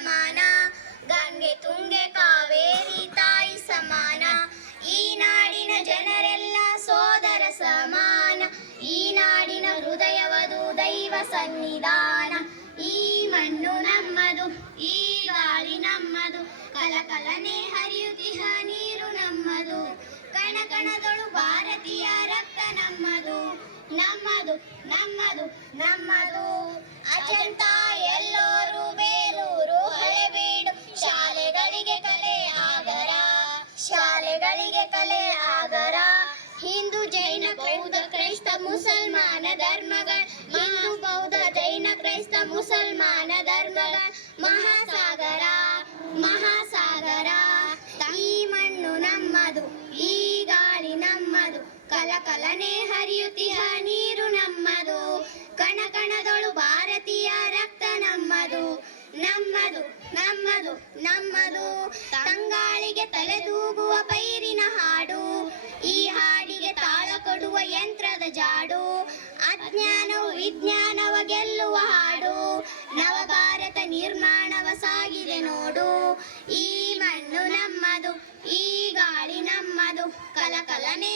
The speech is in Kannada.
ಸಮಾನ, ಗಂಗೆ ತುಂಗೆ ಕಾವೇರಿ ತಾಯಿ ಸಮಾನ. ಈ ನಾಡಿನ ಜನರೆಲ್ಲ ಸೋದರ ಸಮಾನ, ಈ ನಾಡಿನ ಹೃದಯವದು ದೈವ ಸನ್ನಿಧಾನ. ಈ ಮಣ್ಣು ನಮ್ಮದು, ಈ ಗಾಳಿ ನಮ್ಮದು, ಕಲಕಲನೆ ಹರಿಯುತ್ತಿಹ ನೀರು ನಮ್ಮದು. ಕಣ ಕಣದೊಳು ಭಾರತೀಯ ರಕ್ತ ನಮ್ಮದು, ನಮ್ಮದು ನಮ್ಮದು ನಮ್ಮದು. ಅಜಂತ, ಎಲ್ಲೋರು, ಬೇಲೂರು, ಹಳೆಬೀಡು, ಶಾಲೆಗಳಿಗೆ ಕಲೆ ಆಗರ, ಶಾಲೆಗಳಿಗೆ ಕಲೆ ಆಗರ. ಹಿಂದೂ ಜೈನ ಬೌದ್ಧ ಕ್ರೈಸ್ತ ಮುಸಲ್ಮಾನ ಧರ್ಮಗಳ, ಹಿಂದೂ ಬೌದ್ಧ ಜೈನ ಕ್ರೈಸ್ತ ಮುಸಲ್ಮಾನ ಧರ್ಮಗಳ ಮಹಾಸಾಗರ, ಮಹಾಸಾಗರ. ಈ ಮಣ್ಣು ನಮ್ಮದು, ಈ ಗಾಳಿ ನಮ್ಮದು, ಕಲಕಲನೆ ಹರಿಯುತ್ತಿಹ ನೀರು ನಮ್ಮದು. ಕಣ ಕಣದೊಳು ಭಾರತೀಯ ರಕ್ತ ನಮ್ಮದು, ನಮ್ಮದು ನಮ್ಮದು ನಮ್ಮದು. ತಂಗಾಳಿಗೆ ತಲೆದೂಗುವ ಪೈರಿನ ಹಾಡು, ಈ ಹಾಡಿಗೆ ತಾಳ ಕೊಡುವ ಯಂತ್ರದ ಜಾಡು. ಅಜ್ಞಾನವು ವಿಜ್ಞಾನವ ಗೆಲ್ಲುವ ಹಾಡು, ನವಭಾರತ ನಿರ್ಮಾಣವ ಸಾಗಿದೆ ನೋಡು. ಈ ಮಣ್ಣು ನಮ್ಮದು, ಈ ಗಾಳಿ ನಮ್ಮದು, ಕಲಕಲನೆ